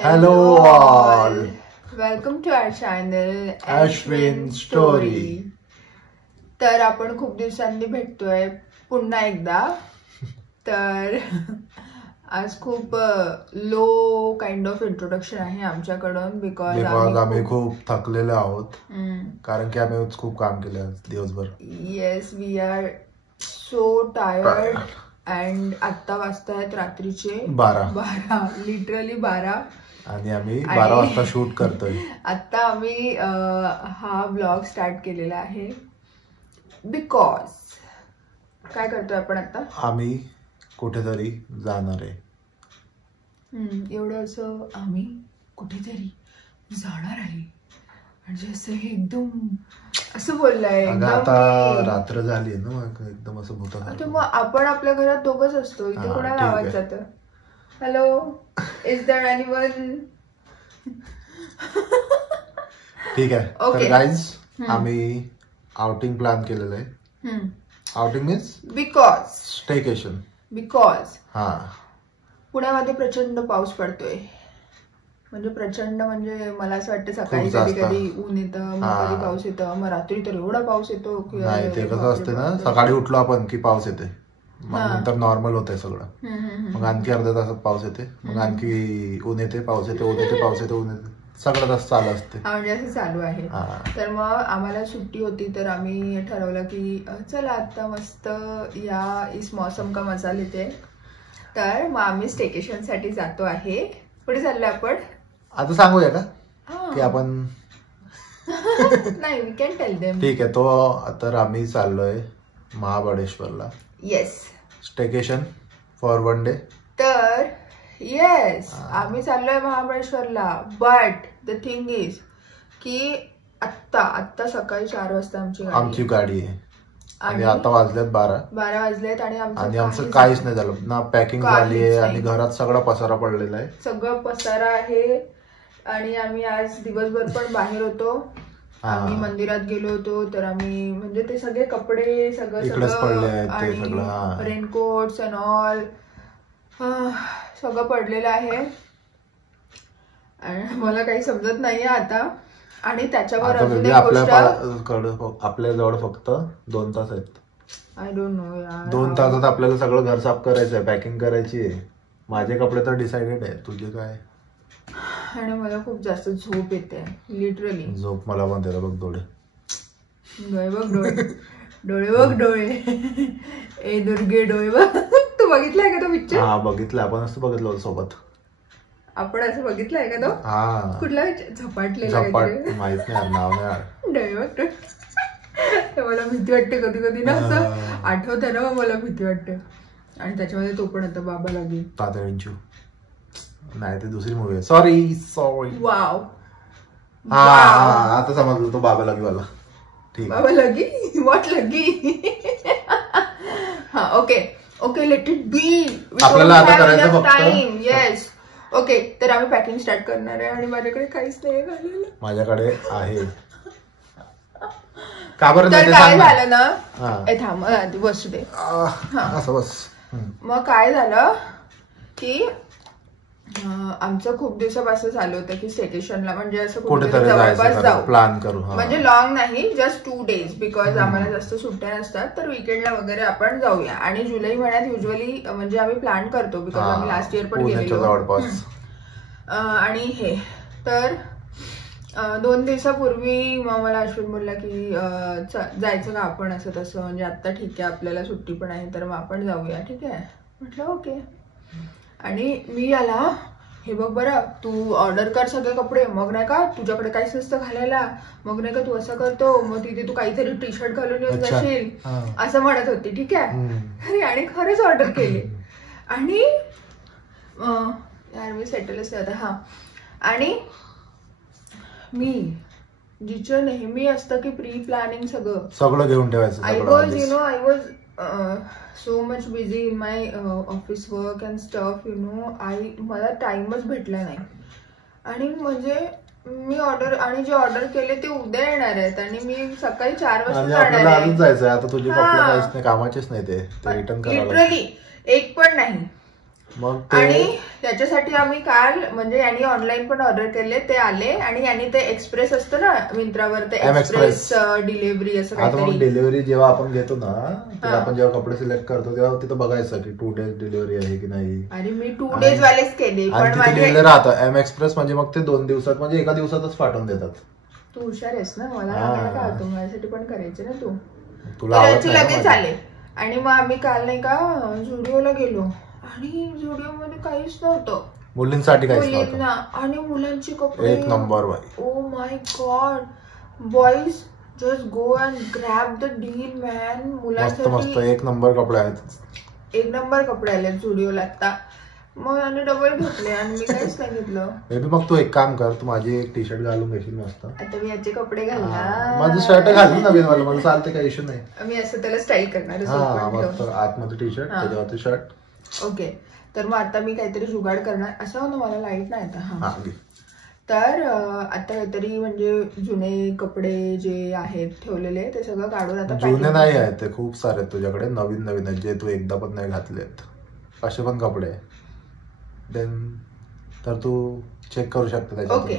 Hello all. Welcome to our channel Ashwin Story. तर आपण खूप दिवसांनी भेटतोय पुन्हा एकदा. तर आज खूप लो काइंड ऑफ इंट्रोडक्शन आहे आमच्याकडून बिकॉज आम्ही खूप थकलेले आहोत कारण की आम्ही खूप काम केलं दिवसभर. Yes, we are so tired and आता वाजतायत रात्रीचे 12 लिटरली 12 आणि आम्ही 12 वाजता शूट करतोय. आता आम्ही हा ब्लॉग स्टार्ट केलेला आहे बिकॉज काय करतोय आपण आता, आम्ही कुठेतरी जाणार आहे. एवढं असं आम्ही कुठेतरी जाणार आहे म्हणजे असं हे एकदम असं बोललाय. आता रात्र झाली ना, मग एकदम असं भूत. मग आपण आपल्या घरात दोघंच असतो, इथे कोणाला आवाज जातं. Hello, is there anyone? ठीक आहे. तर गाईज, आम्ही आउटिंग प्लॅन केलेलं आहे. Outing means because staycation. Because हा, पुण्यामध्ये प्रचंड पाऊस पडतोय. म्हणजे प्रचंड म्हणजे मला असं वाटतं सकाळी कधी कधी ऊन येतं, मग कधी पाऊस येतं, मग रात्री तर एवढा पाऊस येतो की नाही. ते कसं असते ना, सकाळी उठलो आपण की पाऊस येते, मग नंतर नॉर्मल होतंय सगळं, मग आणखी अर्ध्या तासात पाऊस येते, मग आणखी ऊन येते, पाऊस येते, ऊन येते, पाऊस येते, ऊन येते, सगळं तास चालू असते. म्हणजे असं चालू आहे. तर मग आम्हाला सुट्टी होती तर आम्ही ठरवलं की चला आता मस्त या इस मौसम का मजा लेते. तर मग आम्ही स्टेकेशन साठी जातो आहे. पुढे चाललोय आपण. आता सांगूया का की आपण नाही, वी कॅन टेल देम. ठीक आहे. तर आम्ही चाललोय महाबळेश्वरला. Yes, staycation for 1 day. तर येस, आम्ही चाललोय महाबळेश्वरला. बट द थिंग इज की आत्ता सकाळी 4 वाजता आमची गाडी आहे आणि आता वाजलेत 12 वाजलेत आणि आमचं काहीच नाही झालं ना. पॅकिंग झाली आहे आणि घरात सगळा पसारा पडलेला आहे. सगळं पसारा आहे आणि आम्ही आज दिवसभर पण बाहेर होतो. आम्ही मंदिरात गेलो होतो तर आम्ही म्हणजे ते सगळे कपडे सगळं रेनकोट्स अँड ऑल सगळं पडलेलं आहे आणि मला काही समजत नाहीये आता. आणि त्याच्यावर आपल्या जवळ फक्त 2 तास आहेत. आय डोंट नो यार. 2 तासात आपल्याला सगळं घर साफ करायचंय, पॅकिंग करायची आहे. माझे कपडे तर डिसाइडेड आहे, तुझे काय? आणि मला खूप जास्त झोप येते लिटरली. झोप मला पण त्याला बघ. डोळे बघ, डोळे बघ, डोळे. ए दुर्गे, डोळे बघ. तू बघितलाय का तो पिक्चर? हा, बघितला. आपण असं बघितलं सोबत. आपण असं बघितलंय का तो? हा. कुठला झपाटलेला? माहित नाही, नाव नाही. डोळे बघ. मला भीती वाटते कधी कधी ना, असं आठवतं ना, मला भीती वाटते. आणि त्याच्यामध्ये तो पण होता बाबा लागी. तातडींचू नाही, ते दुसरी मूवी आहे. सॉरी. वाव. हा, आता समजलं, तो बाबा लागी वाला. ठीक. बाबा लागी, व्हॉट लागी? हा, ओके, लेट इट बी. आपल्याला आता करायचं फक्त. Yes, okay. तर आम्ही पॅकिंग स्टार्ट करणार आहे आणि माझ्याकडे काहीच नाही घालायला. माझ्याकडे आहे. का बरं? तर काय झालं ना, थांब बसू दे. असं बस. मग काय झालं की आमचं खूप दिवसापासून चालू होतं की स्टेकेशनला म्हणजे असं कुठेतरी जवळपास जाऊ, प्लॅन करू. म्हणजे लॉंग नाही, जस्ट 2 days बिकॉज आम्हाला जास्त सुट्ट्या नसतात. तर विकेंडला वगैरे आपण जाऊया. आणि जुलै महिन्यात युजली म्हणजे आम्ही प्लॅन करतो बिकॉज आम्ही लास्ट इयर पण गेलेलो. आणि हे तर 2 दिवसापूर्वी मला अश्विन बोलला की जायचं का आपण असं तसं, म्हणजे आता ठीक आहे आपल्याला सुट्टी पण आहे तर मग आपण जाऊया. ठीक आहे म्हटलं ओके. आणि मी आला, हे बघ बरं, तू ऑर्डर कर सगळे कपडे, मग नाही का तुझ्याकडे काहीच नसतं घालायला, मग नाही का तू असं करतो, मग तिथे तू काहीतरी टी शर्ट घालून येऊन जाशील असं म्हणत होती. ठीक आहे. आणि खरंच ऑर्डर केली आणि यार मी सेटलच नाही आता. हा, आणि मी जिचं नेहमी असतं की प्री प्लॅनिंग सगळं घेऊन ठेवायचं. I was so much busy in my office work and stuff, मला टाइमच भेटला नाही. आणि म्हणजे मी जे ऑर्डर केले ते उद्या येणार आहेत आणि मी सकाळी 4 वाजता जाणार आहे. जायचं आता. तुझे कपडे काहीच नाही, कामाचेच नाही, ते रिटर्न करायला. लिटरली एक पण नाही. मग आणि त्याच्यासाठी आम्ही काल म्हणजे यांनी ऑनलाईन पण ऑर्डर केले, ते आले आणि यांनी ते एक्सप्रेस असतं ना मिंत्रावर, ते एक्सप्रेस डिलिव्हरी असं काहीतरी. डिलिव्हरी जेव्हा आपण घेतो ना, आपण जेव्हा कपडे सिलेक्ट करतो तेव्हा तिथं बघायचं की 2 days डिलिव्हरी आहे की नाही. आणि मी 2 days वालेच केले, पण माझे राहतं एम एक्सप्रेस म्हणजे मग ते 2 दिवसात म्हणजे एका दिवसातच पाठवून देतात. तू हुशार आहेस ना, मला काय होतं, माझ्यासाठी पण करायचे ना तू. तुला लगेच आले. आणि मग आम्ही काल नाही का झुडिओला गेलो आणि झुडिओ मध्ये काहीच नव्हतं मुलींसाठी, मुलींना. आणि मुलांची कपडे एक number. Oh my God, boys just go and grab the deal man. मुलांसाठी मस्त एक नंबर कपडे आहेत, एक नंबर कपडे आले झुडिओला आता. मग आणि डबल घेतले आणि मी काहीच नाही घेतलं. मे बी मग तू एक काम कर, तू माझी एक टी शर्ट घालून घेशील मस्त. आता मी याचे कपडे घालणार, माझं शर्ट घालून नवीन मला चालते, काही इश्यू नाही. मी असं त्याला स्टाईल करणार आतमध्ये टी शर्ट, त्याच्यावरती शर्ट. ओके, तर मग आता मी काहीतरी जुगाड करणार. असं हो ना, मला लाईट नाही आता. हा, तर आता काहीतरी म्हणजे जुने कपडे जे आहेत ठेवलेले ते सगळं काढून, आता जुने नाही आहेत ते खूप सारे तुझ्याकडे, नवीन नवीन आहेत जे तू एकदा पण नाही घातलेत, असे पण कपडे. देन तर तू चेक करू शकते त्याच्यात. ओके,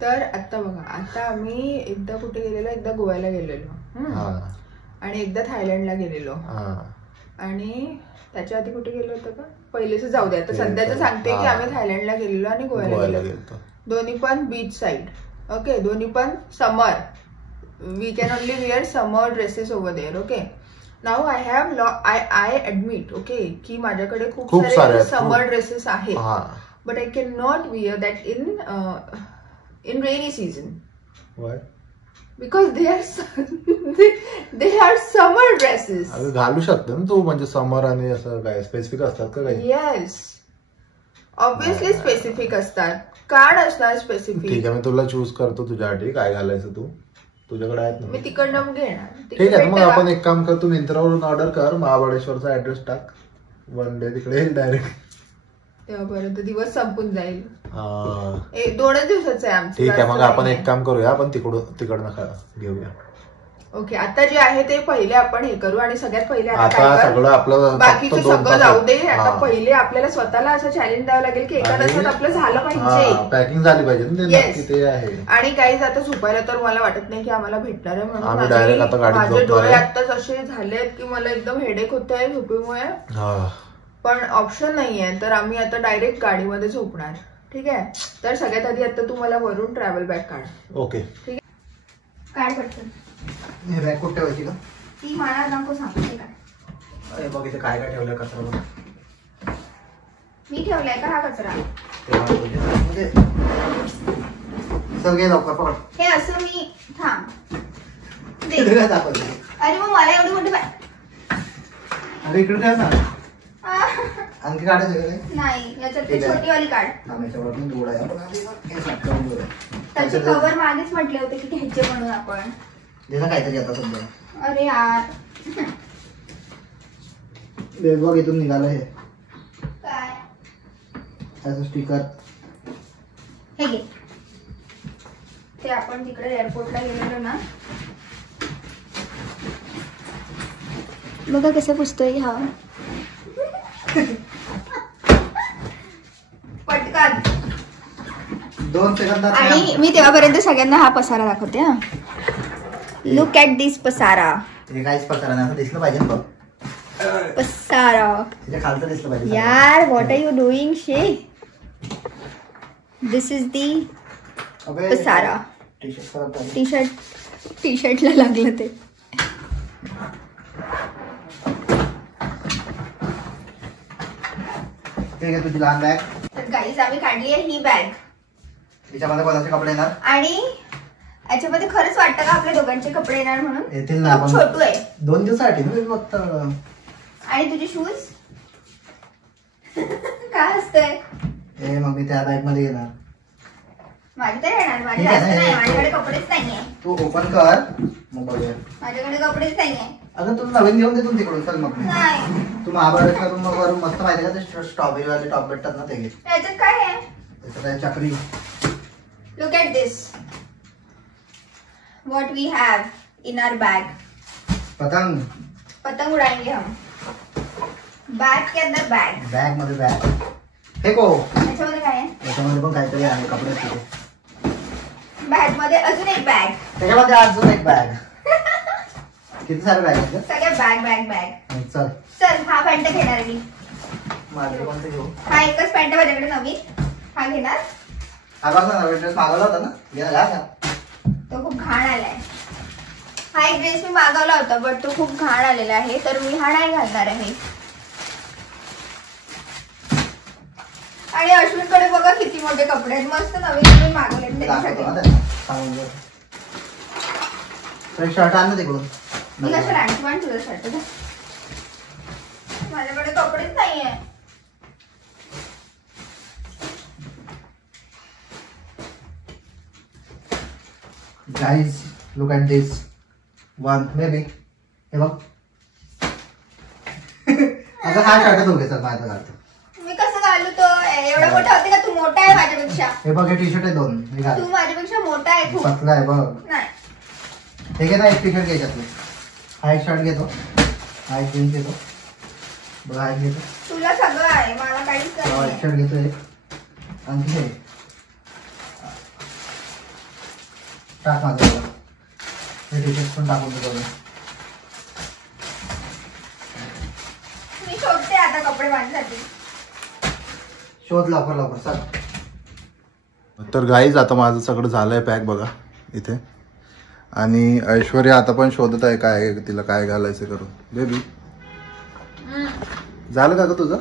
तर आता बघा, आता आम्ही एकदा कुठे गेलेलो, एकदा गोव्याला गेलेलो आणि एकदा थायलंडला गेलेलो आणि त्याच्या आधी कुठे गेलो होतो का, पहिलेच जाऊ दे. आता सध्याच सांगते की आम्ही थायलंडला गेलेलो आणि गोव्याला गेलो. दोन्ही पण बीच साइड. ओके, दोन्ही पण summer. We can only wear summer dresses over there. Okay, now I have I admit okay की माझ्याकडे खूप सारे समर ड्रेसेस आहेत, but I can not wear that in rainy season. Because they are summer dresses. घालू शकते ना तू, म्हणजे समर आणि असं काय स्पेसिफिक असतात का काही? येस, ऑब्विसली स्पेसिफिक असतात. कार्ड असतात स्पेसिफिक. ठीक आहे, मी तुला चूज करतो तुझ्यासाठी काय घालायचं. तू तुझ्याकडे आहेत ना, मी तिकडनं घेणार. ठीक आहे, मग आपण एक काम कर, तू मिंत्रावरून ऑर्डर कर, महाबळेश्वरचा ऍड्रेस टाक, 1 day तिकडे येईल डायरेक्ट. तेव्हापर्यंत दिवस संपून जाईल. 2 दिवसाचं आहे आमचं. ठीक आहे, मग आपण एक काम करूया, आपण तिकडनं घेऊया. ओके, आता जे आहे ते पहिले आपण हे करू आणि सगळ्यात पहिले आता सगळं आपलं बाकीचं सगळं जाऊ दे. आता पहिले आपल्याला स्वतःला असं चॅलेंज द्यावं लागेल की एका तासात आपलं झालं पाहिजे, पॅकिंग झाली पाहिजे. ते आहे. आणि काही आता झोपायला तर मला वाटत नाही की आम्हाला भेटणार आहे, म्हणून माझे डोळे आत्ताच असे झालेत की मला एकदम हेडेक होत आहे झोपेमुळे, पण ऑप्शन नाहीये. तर आम्ही आता डायरेक्ट गाडीमध्ये झोपणार. ठीक आहे, तर सगळ्यात आधी आता तू मला वरून ट्रॅव्हल बॅग काढ. ओके, ठीक आहे, काढ पटकन. हे बॅग कुठे ठेवायची का? ती मला नको सांगते काय. अरे बघ इथे काय काय ठेवलंय, कचरा. मी ठेवलाय का हा कचरा? सगळे लवकर पकड. हे असं मी थांब. दाखवते. अरे मग मला एवढी मोठी बॅग. अरे इकडे काय ना, आणखी काढायचं नाही, याच्यात छोटी वाली काढ. त्याचे कव्हर मागेच म्हटले होते की घ्यायचे म्हणून आपण. काहीतरी आता सध्या. अरे यार, बघ इथून निघालं हे काय त्याचं स्टिकर. हे घे, ते आपण तिकडे एअरपोर्टला गेलेलो ना, बघा कसं पुसतोय हा. पटकन 2 सेकंदात. आणि मी तेव्हापर्यंत सगळ्यांना हा पसारा दाखवते. हा, लुक ॲट दिस पसारा. हे काहीच पसारा नाही, असं दिसलं पाहिजे बघ. पसारा खालचं दिसलं पाहिजे यार. व्हॉट आर यू डुईंग शे? दिस इज दी पसारा. टी शर्टला लागलं ते. ठीक आहे, तुझी लहान बॅग. तर गाईज आम्ही काढली आहे ही बॅग. याच्यामध्ये कोणाचे कपडे येणार आणि याच्यामध्ये खरंच वाटतं का आपल्या दोघांचे कपडे येणार म्हणून? येतील ना, छोटू आहे 2 दिवसासाठी ना फक्त. आणि तुझे शूज काय असतंय? हे मग मी त्या बॅग मध्ये येणार. माझी तर येणार, माझी नाही, माझ्याकडे कपडेच नाहीये. तू ओपन कर मग बघूया. माझ्याकडे कपडेच नाहीये. अगं तुला नवीन घेऊन दे तिकडून. चल मग तू महाबळेश्वरून मग वरून मस्त माहिती का ते स्ट्रॉबेरी वाले टॉप भेटतात ना, ते घे. त्याच्यात काय आहे? त्याच्यात चक्री. Look at this, what we have in our bag. पतंग पतंग उड़ाएंगे हम. बैग के अंदर बैग, बैग मध्ये बैग फेको. याच्यामध्ये काय आहे? याच्यामध्ये पण काहीतरी आहे कपडे तिथे. बॅग मध्ये अजून एक बॅग, त्याच्यामध्ये अजून एक बॅग. किती सारे बॅग आहेत? सगळे बॅग बॅग बॅग. चल चल हा पॅन्ट घेणार आहे मी. माझे कोणते घेऊ? हा एकच पॅन्ट माझ्याकडे नवीन, हा घेणार. हा बघा नवीन ड्रेस मागवला होता ना, घ्या का? तो खूप घाण आलाय. हा एक ड्रेस मी मागवला होता बट तो खूप घाण आलेला आहे, तर मी हा नाही घालणार आहे. आणि अश्विनकडे बघा किती मोठे कपडे आहेत, मस्त नवीन नवीन मागवले त्याच्यासाठी. शर्ट आण ना तिकडून. मी कसं आणखी पण तुझं शर्ट घ्या, माझ्याकडे कपडेच नाहीये. Guys, look at this one, maybe. हे बघ. आता हा शर्ट तू घे, चल माझा घालतो. मी कसं घालू तो? एवढा मोठा होते का तू? मोठा आहे माझ्यापेक्षा. हे बघ, हे टी शर्ट आहे दोन. हे घाल. तू माझ्यापेक्षा मोठा आहे खूप. पतला आहे बघ. नाही हे घे ना, एक टी शर्ट घे त्यातले. हा एक शर्ट घेतो, हा एक जीन्स घेतो, बघ हा एक घेतो. तुला सगळं आहे, मला काहीच हा नाही. एक शर्ट घेतो एक, आणि हे टाक माझं. हे टी शर्ट पण टाकून देतो. मी शोधते आता कपडे माझ्यासाठी. शोध लवकर लवकर चल. तर गाईज आता माझं सगळं झालंय पॅक बघा इथे. आणि ऐश्वर्या आता पण शोधत आहे काय तिला काय घालायचं करून. बेबी झालं का ग तुझं?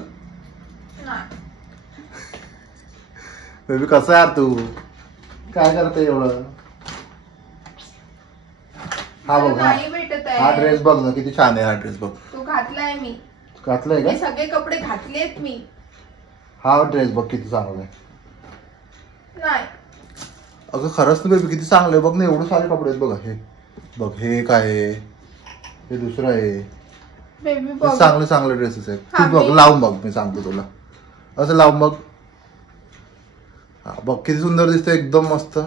बेबी कसं यार तू काय करते एवढं? हा बघ, हा ड्रेस बघ ना किती छान आहे. हा ड्रेस बघ, तो घातलाय मी. घातलाय का? सगळे कपडे घातलेत मी. हा ड्रेस बघ किती चांगला आहे. नाही अगं खरंच ना बेबी किती चांगलं आहे बघ ना. एवढे सारे कपडे आहेत बघा. हे बघ, हे काय आहे, हे दुसरं आहे. बेबी चांगले चांगले ड्रेसेस आहेत. तू बघ, लावून बघ, मी सांगतो तुला. असं लावून बघ. हा बघ किती सुंदर दिसतंय, एकदम मस्त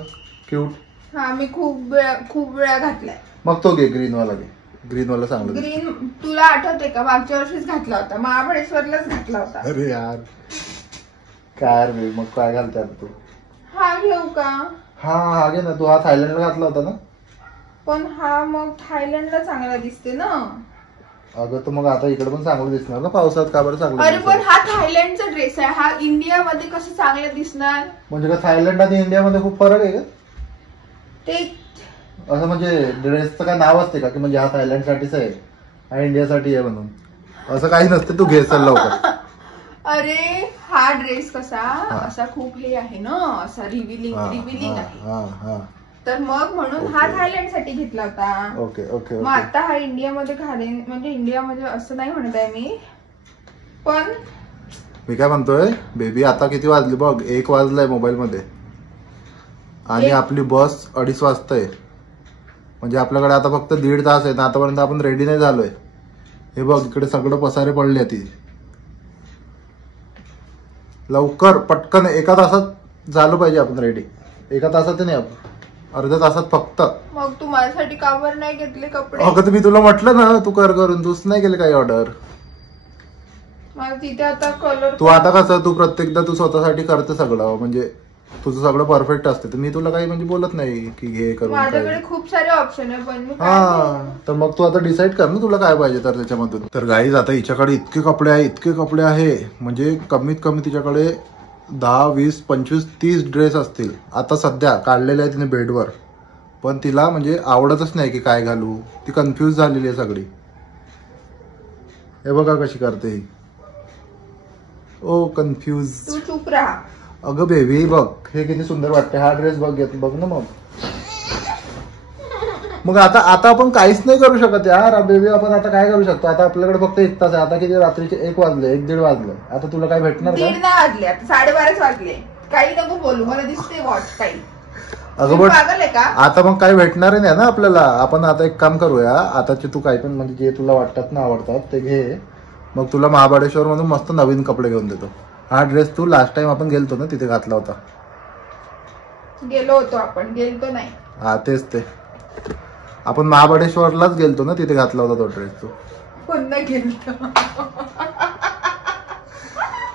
क्यूट. हा मी खूप वेळा घातलाय. मग तो घे ग्रीन वाला, घे ग्रीन वाला चांगला. ग्रीन तुला आठवते का? मागच्या वर्षीच घातला होता, महाबळेश्वरलाच घातला होता. अरे यार काय यार बेबी, मग काय घालते आता तू? हा घेऊ का? हा घे ना तू. हा थायलंडला घातला होता ना? पण हा मग थायलंडला चांगला दिसते ना. अगं तर मग आता इकडे पण चांगलं दिसणार ना पावसात. का बरं चांगलं? अरे पण हा थायलंडचा ड्रेस आहे, हा इंडियामध्ये कसं चांगलं दिसणार? म्हणजे का थायलंड आणि इंडियामध्ये खूप फरक आहे का? ते असं म्हणजे ड्रेसचं काय नाव असते का की म्हणजे हा थायलंड साठीच आहे, हा इंडियासाठी आहे म्हणून? असं काही नसते. तू घे चल लवकर. अरे हा ड्रेस कसा असा खूप हे आहे ना, असा रिव्हिलिंग आहे. तर मग म्हणून हा थायलंड साठी घेतला होता. Okay okay. मग आता हा इंडियामध्ये घालेन, म्हणजे इंडियामध्ये असं नाही म्हणत आहे मी, पण मी काय म्हणतोय बेबी, आता किती वाजले बघ? 1 वाजलाय मोबाईल मध्ये, आणि आपली बस 2:30 वाजताय. म्हणजे आपल्याकडे आता फक्त 1.5 तास आहे. आतापर्यंत आपण रेडी नाही झालोय. हे बघ इकडे सगळं पसारे पडले. ती लवकर पटकन 1 तासात झालं पाहिजे आपण रेडी. 1 तासात नाही, आपण अर्ध्या तासात फक्त. मग तू माझ्यासाठी का बरं नाही घेतले कपडे? अगं मी तुला म्हटलं ना तू कर करून, तूच नाही केले काही ऑर्डर. मला तिथे आता कलर. तू आता कसं, तू प्रत्येकदा तू स्वतःसाठी करते सगळं, म्हणजे तुझं सगळं परफेक्ट असते. तर मी तुला काही म्हणजे बोलत नाही की घे करून. माझ्याकडे खूप सारे ऑप्शन आहे पण मी तर मग तू आता डिसाईड कर ना तुला काय पाहिजे तर त्याच्यामधून. तर गाईज आता हिच्याकडे इतके कपडे आहे म्हणजे कमीत कमी तिच्याकडे 10, 20, 25, 30 ड्रेस असतील. आता सध्या काढलेले आहे तिने बेडवर, पण तिला म्हणजे आवडतच नाही की काय घालू. ती कन्फ्यूज झालेली आहे सगळी. हे बघा कशी करते ही. ओ कन्फ्यूज. तू चुप राहा. अगं बेबी बघ हे किती सुंदर वाटते. हा ड्रेस बघ बघ ना. मग आता आपण काहीच नाही करू शकत यार बेबी. आपण आता काय करू शकतो? आता आपल्याकडे फक्त 1 तास आहे. आता किती रात्रीचे 1 वाजले, 1-1:30 वाजले. आता तुला काय भेटणार का? 1:30 वाजले, आता 12:30 वाजले. काही नको बोलू, मला दिसते वॉच काही. अगं बट आता मग काही भेटणार नाही ना आपल्याला. आपण आता एक काम करूया, आताचे तू काही पण म्हणजे जे तुला वाटतात ना आवडतात ते घे. मग तुला महाबळेश्वर मधून मस्त नवीन कपडे घेऊन देतो. हा ड्रेस तू लास्ट टाइम आपण गेलतो ना तिथे घातला होता. गेलो होतो आपण, गेलतो नाही. हा तेच ते. आपण महाबळेश्वरलाच गेलतो ना तिथे घातला होता तो ड्रेस तू. पुन्हा गेलतो.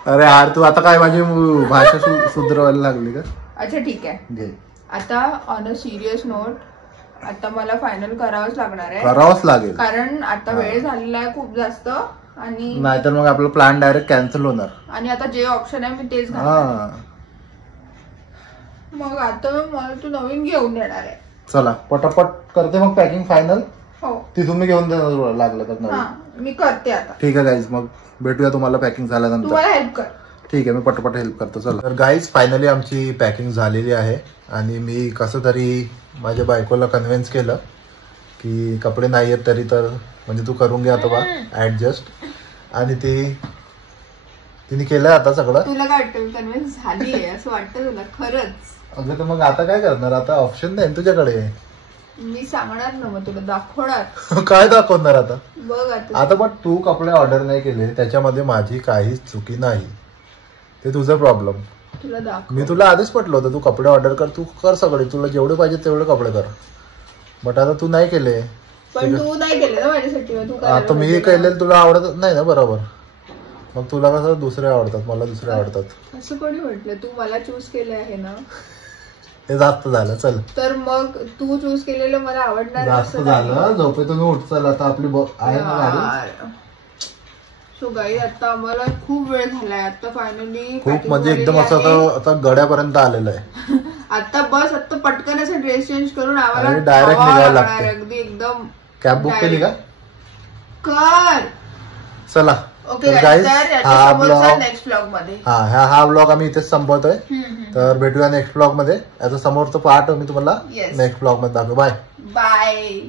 अरे यार तू आता काय माझी भाषा सुधारायला लागली का? अच्छा ठीक आहे. आता ऑन अ सिरियस नोट आता मला फायनल करावंच लागणार आहे. करावंच लागेल कारण आता वेळ झालेला आहे खूप जास्त आणि नाहीतर मग आपलं प्लॅन डायरेक्ट कॅन्सल होणार. आणि आता जे ऑप्शन आहे मी तेच घालणार. मग आता मला तू नवीन घेऊन देणार आहे. चला पटापट करते मग पॅकिंग फायनल. हो ती तुम्ही घेऊन देणार लागलं तर नवीन. मी करते आता. ठीक आहे गाईज मग भेटूया तुम्हाला पॅकिंग झाल्यानंतर. तुम्हाला हेल्प कर. ठीक आहे मी पटपट हेल्प करतो. चला तर गाईज फायनली आमची पॅकिंग झालेली आहे आणि मी कसं तरी माझ्या बायकोला कन्व्हिन्स केलं की कपडे नाही आहेत तरी तर म्हणजे तू करून घे आता बा ऍडजस्ट. आणि तिने केलंय आता सगळं. तुला काय वाटतं मी कन्व्हिन्स झाली आहे असं वाटतं तुला खरंच? अगं तर मग आता काय करणार? आता ऑप्शन नाही तुझ्याकडे. मी सांगणार ना मग तुला दाखवणार. काय दाखवणार आता? बघ आता पण तू कपडे ऑर्डर नाही केले त्याच्यामध्ये माझी काहीच चुकी नाही. ते तुझा प्रॉब्लेम. तुला दाखव. मी तुला आधीच म्हटलं होतं तू कपडे ऑर्डर कर. तू कर सगळे तुला जेवढे पाहिजे तेवढे कपडे कर. बट आता तू नाही केले. पण तू नाही केले ना माझ्यासाठी. आता मी केलेलं तुला आवडत नाही ना बरोबर. मग तुला कसं दुसरे आवडतात मला दुसरे आवडतात. असं कोणी म्हटलं? तू मला चूज केले आहे ना. हे जास्त झालं चल. तर मग तू चूज केलेलं मला आवडणार. जास्त झालं. झोपेतून उठ चल आता आपली आहे ना गाडी. सो गाई आता आम्हाला खूप वेळ झालाय. आता फायनली खूप म्हणजे एकदम असं आता गड्यापर्यंत आलेलं आहे. आता बस आता पटकन असं ड्रेस चेंज करून आम्हाला डायरेक्ट निघायला लागतं. अगदी एकदम. कॅब बुक केली का? कर. चला ओके नेक्स्ट ब्लॉग मध्ये हा ब्लॉग आम्ही इथेच संपवतोय. तर भेटूया नेक्स्ट ब्लॉग मध्ये. याचा समोरचा पार्ट मी तुम्हाला नेक्स्ट ब्लॉग मध्ये दाखवू. Bye bye.